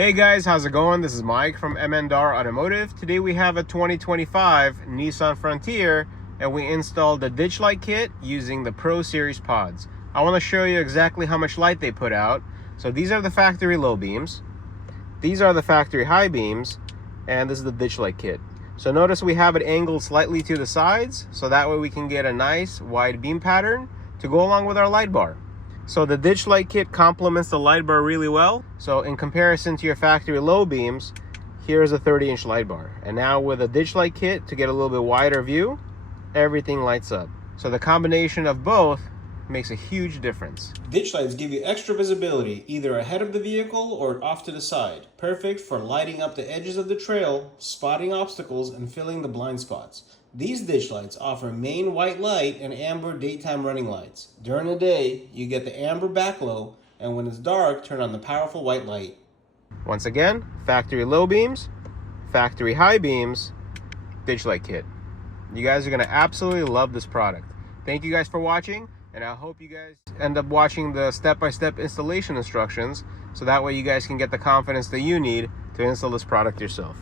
Hey guys, how's it going? This is Mike from M&R Automotive. Today we have a 2025 Nissan Frontier and we installed the ditch light kit using the Pro Series pods. I want to show you exactly how much light they put out. So these are the factory low beams, these are the factory high beams, and this is the ditch light kit. So notice we have it angled slightly to the sides, so that way we can get a nice wide beam pattern to go along with our light bar. So the ditch light kit complements the light bar really well. So in comparison to your factory low beams, here's a 30-inch light bar. And now with a ditch light kit, to get a little bit wider view, everything lights up. So the combination of both makes a huge difference. Ditch lights give you extra visibility, either ahead of the vehicle or off to the side. Perfect for lighting up the edges of the trail, spotting obstacles, and filling the blind spots. These ditch lights offer main white light and amber daytime running lights. During the day, you get the amber backglow, and when it's dark, turn on the powerful white light. Once again, factory low beams, factory high beams, ditch light kit. You guys are gonna absolutely love this product. Thank you guys for watching, and I hope you guys end up watching the step-by-step installation instructions, so that way you guys can get the confidence that you need to install this product yourself.